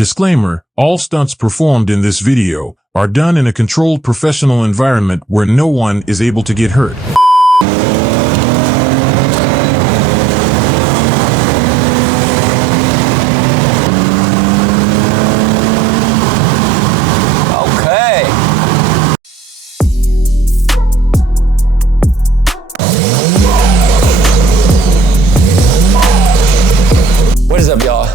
Disclaimer, all stunts performed in this video are done in a controlled professional environment where no one is able to get hurt. What is up, y'all?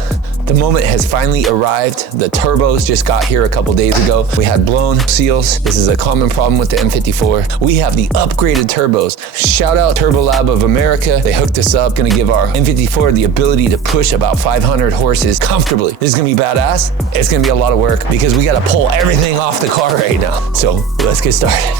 The moment has finally arrived. The turbos just got here a couple days ago. We had blown seals. This is a common problem with the N54. We have the upgraded turbos. Shout out Turbo Lab of America. They hooked us up. Gonna give our N54 the ability to push about 500 horses comfortably. This is gonna be badass. It's gonna be a lot of work because we gotta pull everything off the car right now. So let's get started.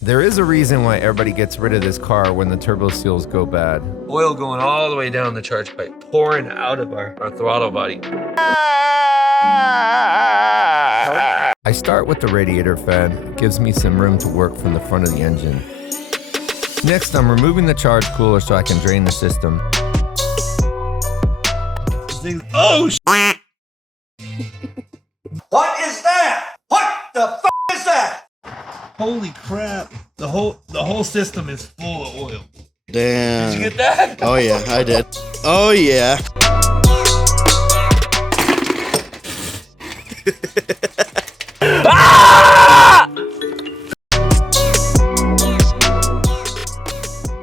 There is a reason why everybody gets rid of this car when the turbo seals go bad. Oil going all the way down the charge pipe, pouring out of our throttle body. I start with the radiator fan. It gives me some room to work from the front of the engine. Next, I'm removing the charge cooler so I can drain the system. Oh, what is that? What the f is that? Holy crap. The whole system is full of oil. Damn. Did you get that? Oh yeah, I did. Oh yeah.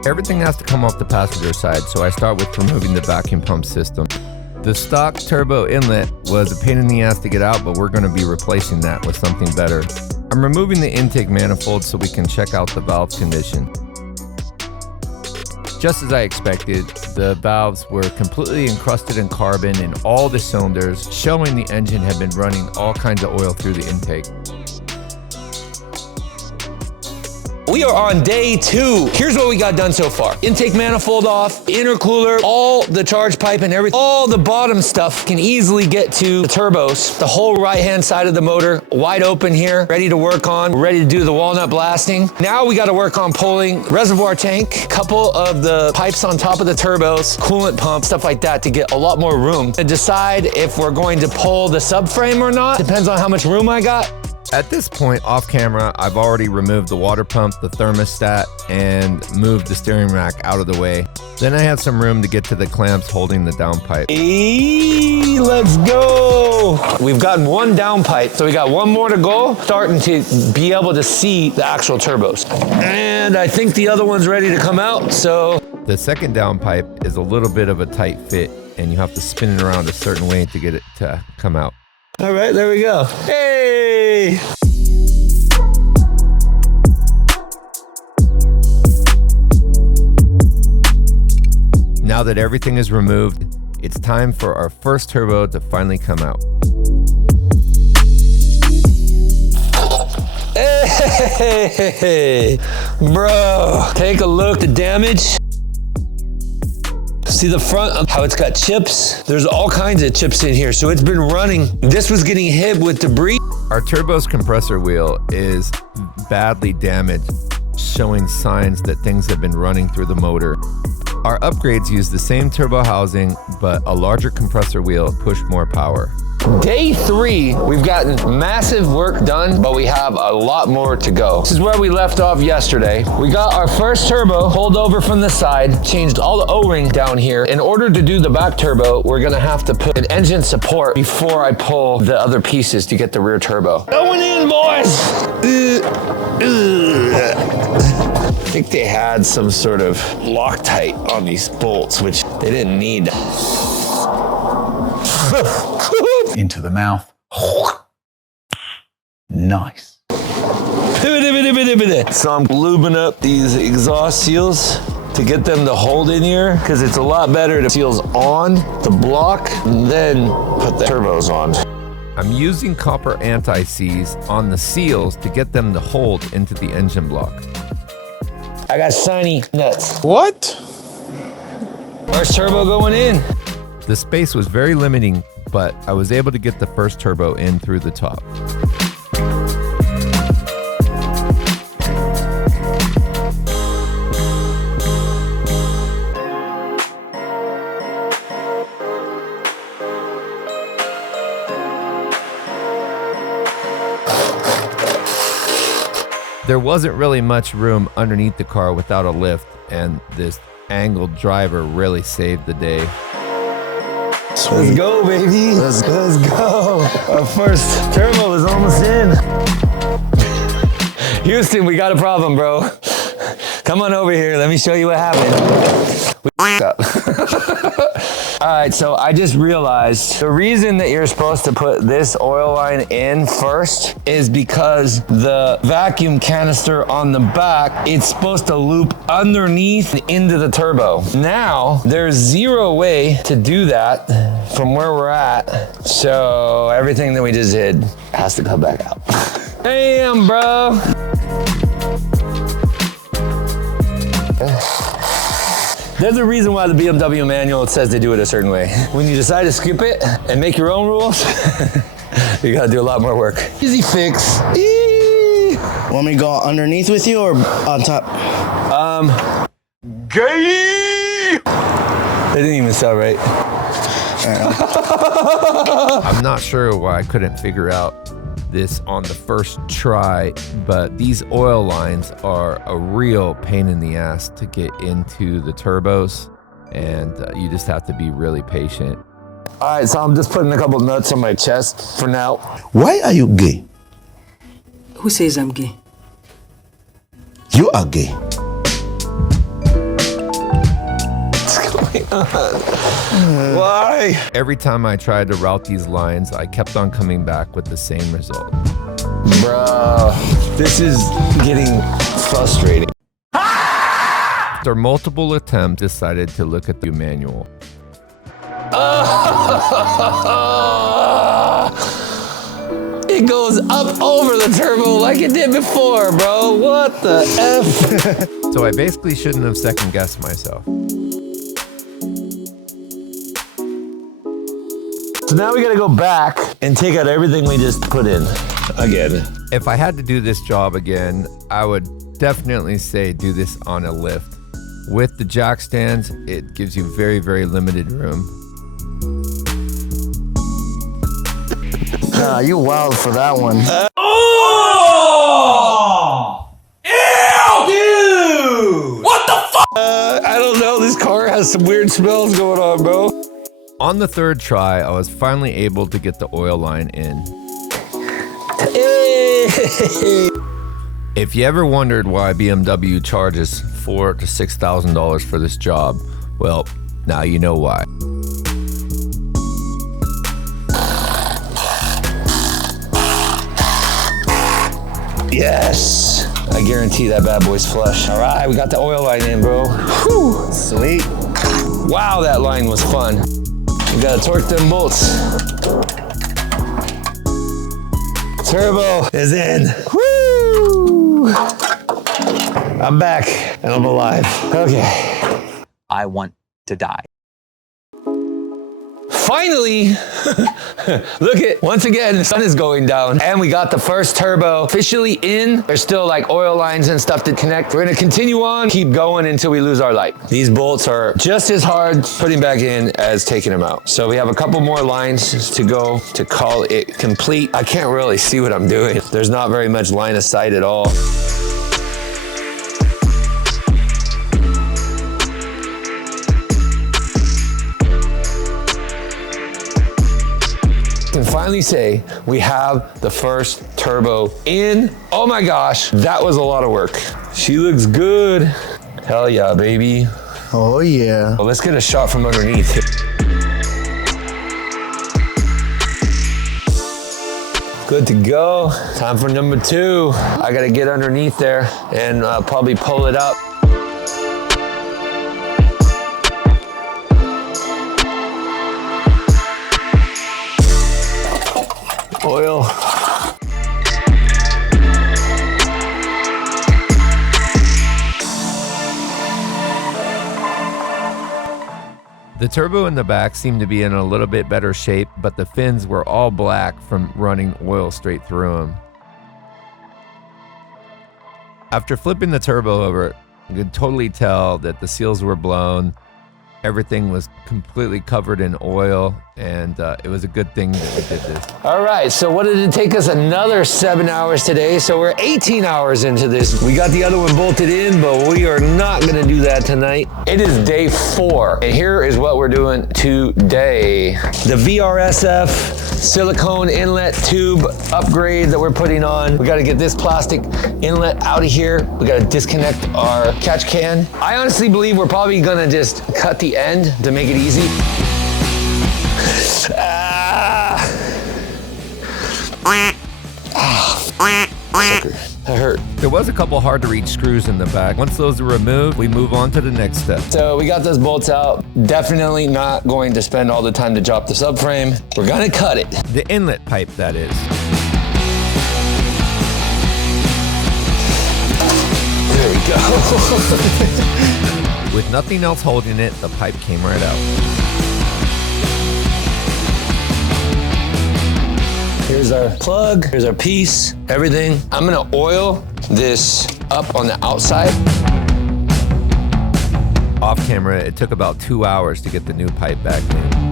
Everything has to come off the passenger side, so I start with removing the vacuum pump system. The stock turbo inlet was a pain in the ass to get out, but we're going to be replacing that with something better. I'm removing the intake manifold so we can check out the valve condition. Just as I expected, the valves were completely encrusted in carbon in all the cylinders, showing the engine had been running all kinds of oil through the intake. We are on day 2. Here's what we got done so far. Intake manifold off, intercooler, all the charge pipe and everything. All the bottom stuff can easily get to the turbos. The whole right-hand side of the motor, wide open here, ready to work on. We're ready to do the walnut blasting. Now we got to work on pulling reservoir tank, couple of the pipes on top of the turbos, coolant pump, stuff like that to get a lot more room. To decide if we're going to pull the subframe or not, depends on how much room I got. At this point, off camera, I've already removed the water pump, the thermostat, and moved the steering rack out of the way. Then I have some room to get to the clamps holding the downpipe. Hey, let's go. We've gotten one downpipe, so we got one more to go, starting to be able to see the actual turbos. And I think the other one's ready to come out, so. The second downpipe is a little bit of a tight fit, and you have to spin it around a certain way to get it to come out. All right, there we go. Hey! Now that everything is removed, it's time for our first turbo to finally come out. Hey, bro, take a look at the damage. See the front, how it's got chips? There's all kinds of chips in here, so it's been running. This was getting hit with debris. Our turbo's compressor wheel is badly damaged, showing signs that things have been running through the motor. Our upgrades use the same turbo housing, but a larger compressor wheel push more power. Day 3, we've gotten massive work done, but we have a lot more to go. This is where we left off yesterday. We got our first turbo pulled over from the side, changed all the O-ring down here. In order to do the back turbo, we're gonna have to put an engine support before I pull the other pieces to get the rear turbo. Going in, boys! I think they had some sort of Loctite on these bolts, which they didn't need. Into the mouth. Nice. So I'm lubing up these exhaust seals to get them to hold in here, because it's a lot better to seals on the block and then put the turbos on. I'm using copper anti-seize on the seals to get them to hold into the engine block. I got shiny nuts. What? First turbo going in. The space was very limiting, but I was able to get the first turbo in through the top. There wasn't really much room underneath the car without a lift, and this angled driver really saved the day. Let's go, baby. Let's go. Our first turbo is almost in. Houston, we got a problem, bro. Come on over here. Let me show you what happened. We up. All right, so I just realized the reason that you're supposed to put this oil line in first is because the vacuum canister on the back, it's supposed to loop underneath into the turbo. Now, there's zero way to do that from where we're at. So everything that we just did has to come back out. Damn, bro. There's a reason why the BMW manual says they do it a certain way. When you decide to skip it and make your own rules, you gotta do a lot more work. Easy fix. Eee. Want me to go underneath with you or on top? Gay! They didn't even sound right. I'm not sure why I couldn't figure out this on the first try, but these oil lines are a real pain in the ass to get into the turbos, and you just have to be really patient. All right, so I'm just putting a couple nuts on my chest for now. Why are you gay? Who says I'm gay? You are gay. Why? Every time I tried to route these lines, I kept on coming back with the same result. Bro, this is getting frustrating. After multiple attempts, decided to look at the manual. It goes up over the turbo like it did before, bro. What the F? So I basically shouldn't have second guessed myself. So now we gotta go back and take out everything we just put in again. If I had to do this job again, I would definitely say do this on a lift. With the jack stands, it gives you very, very limited room. Nah, you wild for that one. Dude! What the fuck? I don't know, this car has some weird smells going on, bro. On the third try, I was finally able to get the oil line in. If you ever wondered why BMW charges $4,000 to $6,000 for this job, well, now you know why. Yes, I guarantee that bad boy's flush. All right, we got the oil line in, bro. Whew. Sweet. Wow, that line was fun. We gotta torque them bolts. Turbo is in. Woo! I'm back and I'm alive. Okay. I want to die. Finally, look at, once again, the sun is going down and we got the first turbo officially in. There's still like oil lines and stuff to connect. We're gonna continue on, keep going until we lose our light. These bolts are just as hard putting back in as taking them out. So we have a couple more lines to go to call it complete. I can't really see what I'm doing. There's not very much line of sight at all. Can finally say we have the first turbo in. Oh my gosh, that was a lot of work. She looks good. Hell yeah, baby. Oh yeah. Well, let's get a shot from underneath. Good to go. Time for number 2. I gotta get underneath there and probably pull it up. Oil. The The turbo in the back seemed to be in a little bit better shape, but the fins were all black from running oil straight through them. After flipping the turbo over, you could totally tell that the seals were blown. Everything was completely covered in oil, and it was a good thing that we did this. All right, so what did it take us? Another 7 hours today, so we're 18 hours into this. We got the other one bolted in, but we are not gonna do that tonight. It is day 4, and here is what we're doing today. The VRSF silicone inlet tube upgrade that we're putting on. We gotta get this plastic inlet out of here. We gotta disconnect our catch can. I honestly believe we're probably gonna just cut the end to make it easy. That hurt. There was a couple hard to reach screws in the back. Once those are removed, we move on to the next step. So we got those bolts out. Definitely not going to spend all the time to drop the subframe. We're gonna cut it. The inlet pipe, that is. There we go. With nothing else holding it, the pipe came right out. Here's our plug, here's our piece, everything. I'm gonna oil this up on the outside. Off camera, it took about 2 hours to get the new pipe back in.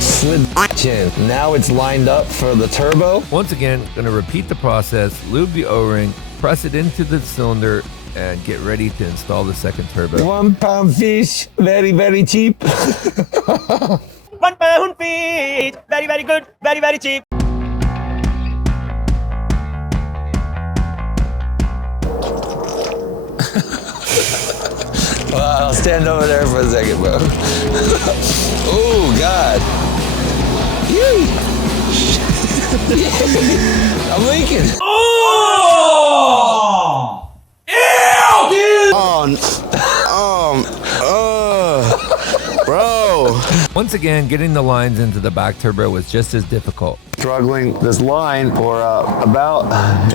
Slid in. Now it's lined up for the turbo. Once again, gonna repeat the process, lube the O-ring, press it into the cylinder, and get ready to install the second turbo. £1 fish, very, very cheap. 1 pound fish, very, very good, very, very cheap. Well, I'll stand over there for a second, bro. Oh, God. Yee. I'm leaking. Oh! Ew! Dude! Bro. Once again, getting the lines into the back turbo was just as difficult. Struggling this line for about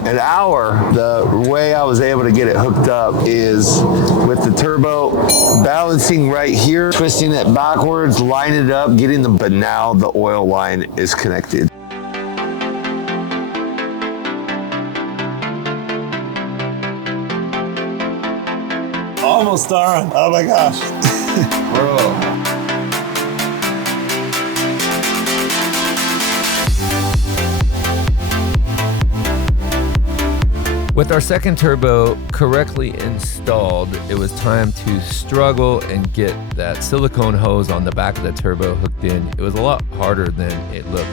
an hour. The way I was able to get it hooked up is with the turbo balancing right here, twisting it backwards, line it up, getting the, but now the oil line is connected. Almost done. Oh my gosh. Bro. With our second turbo correctly installed, it was time to struggle and get that silicone hose on the back of the turbo hooked in. It was a lot harder than it looked.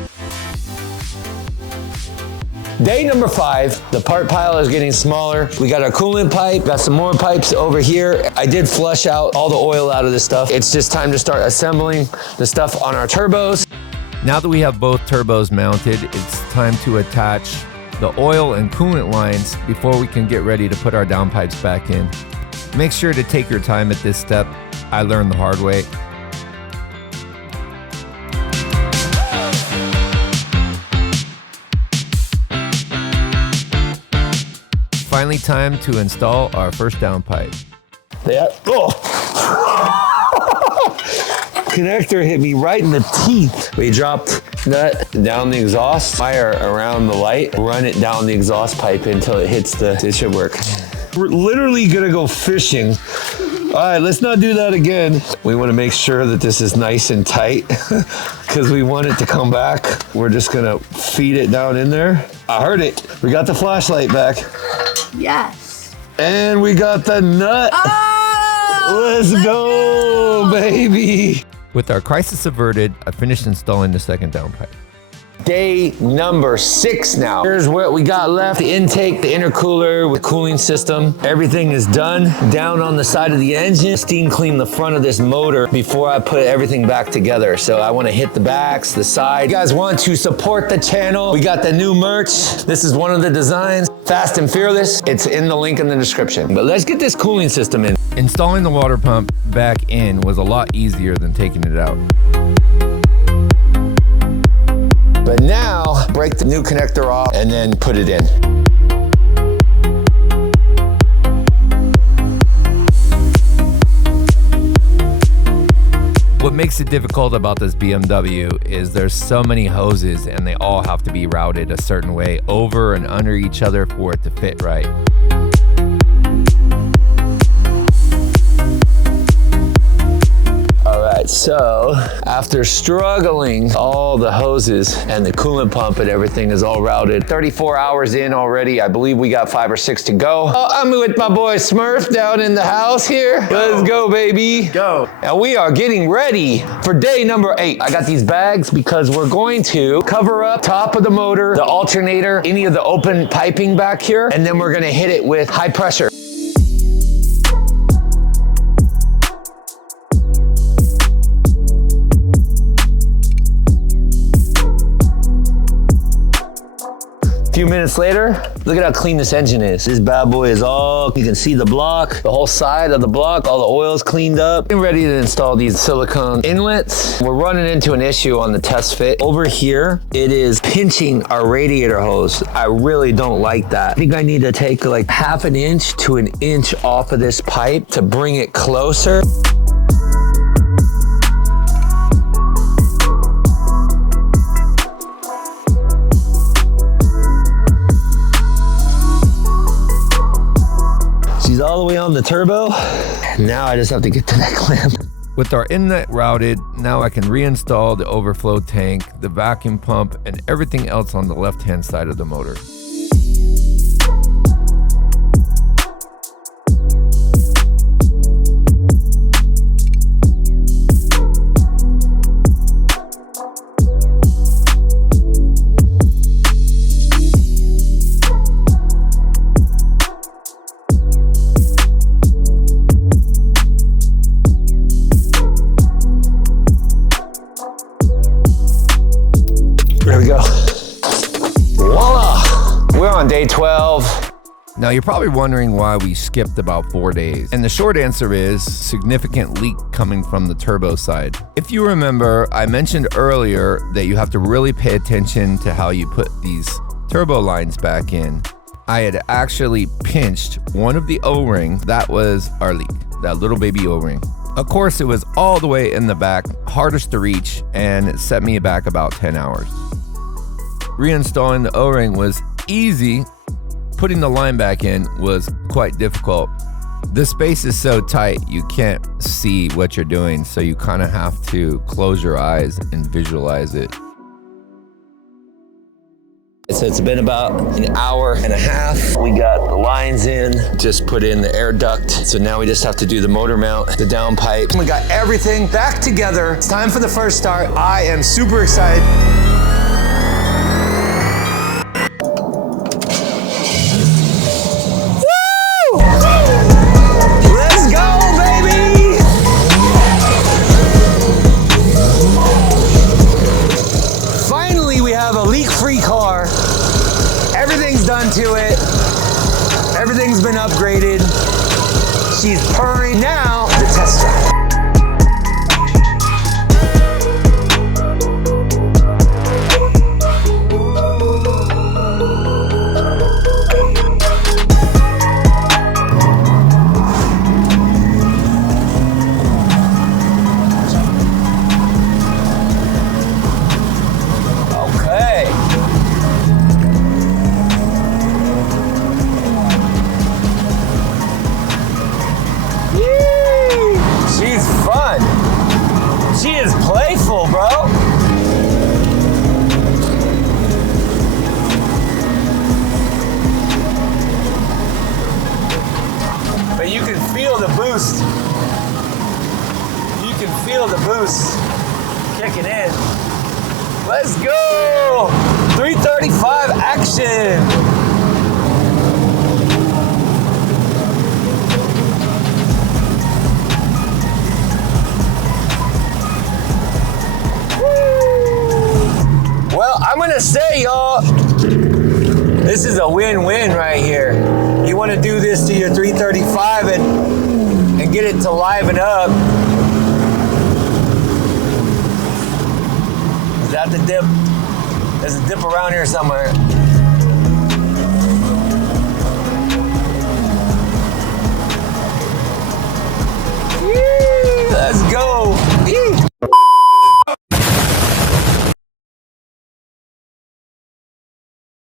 Day number 5, the part pile is getting smaller. We got our coolant pipe, got some more pipes over here. I did flush out all the oil out of this stuff. It's just time to start assembling the stuff on our turbos. Now that we have both turbos mounted, it's time to attach the oil and coolant lines before we can get ready to put our downpipes back in. Make sure to take your time at this step. I learned the hard way. Finally, time to install our first downpipe. Yeah. Oh. Connector hit me right in the teeth. We dropped that down the exhaust, wire around the light, run it down the exhaust pipe until it hits the, it should work. We're literally gonna go fishing. All right, let's not do that again. We wanna make sure that this is nice and tight because we want it to come back. We're just gonna feed it down in there. I heard it. We got the flashlight back. Yes. And we got the nut. Oh, Let's go, baby. With our crisis averted, I finished installing the second downpipe. Day number 6 now. Here's what we got left. The intake, the intercooler with cooling system. Everything is done. Down on the side of the engine. Steam clean the front of this motor before I put everything back together. So I want to hit the backs, the side. If you guys want to support the channel, we got the new merch. This is one of the designs. Fast and Fearless. It's in the link in the description. But let's get this cooling system in. Installing the water pump back in was a lot easier than taking it out. But now, break the new connector off and then put it in. makes it difficult about this BMW is there's so many hoses and they all have to be routed a certain way over and under each other for it to fit right. So after struggling, all the hoses and the coolant pump and everything is all routed. 34 hours in already. I believe we got 5 or 6 to go. Oh, I'm with my boy Smurf down in the house here. Let's go, baby. Go. And we are getting ready for day number 8. I got these bags because we're going to cover up top of the motor, the alternator, any of the open piping back here, and then we're gonna hit it with high pressure. A few minutes later, look at how clean this engine is. This bad boy is all, you can see the block, the whole side of the block, all the oil's cleaned up. Getting ready to install these silicone inlets. We're running into an issue on the test fit. Over here, it is pinching our radiator hose. I really don't like that. I think I need to take like 1/2 inch to 1 inch off of this pipe to bring it closer. She's all the way on the turbo. Now I just have to get to that clamp. With our inlet routed, now I can reinstall the overflow tank, the vacuum pump, and everything else on the left-hand side of the motor. There we go. Voila! We're on day 12. Now you're probably wondering why we skipped about 4 days. And the short answer is significant leak coming from the turbo side. If you remember, I mentioned earlier that you have to really pay attention to how you put these turbo lines back in. I had actually pinched one of the O-rings. That was our leak, that little baby O-ring. Of course, it was all the way in the back, hardest to reach, and it set me back about 10 hours. Reinstalling the O-ring was easy. Putting the line back in was quite difficult. The space is so tight, you can't see what you're doing, so you kind of have to close your eyes and visualize it. So it's been about 1.5 hours. We got the lines in, just put in the air duct. So now we just have to do the motor mount, the downpipe. We got everything back together. It's time for the first start. I am super excited. Woo! Let's go, baby! Finally, we have a leak-free car. Everything's done to it. Everything's been upgraded. She's purring now. The test drive. She's fun. She is playful, bro. But you can feel the boost. You can feel the boost kicking in. Let's go. 335 action. Well, I'm gonna say, y'all, this is a win-win right here. You wanna do this to your 335 and get it to liven up. Is that the dip? There's a dip around here somewhere. Let's go.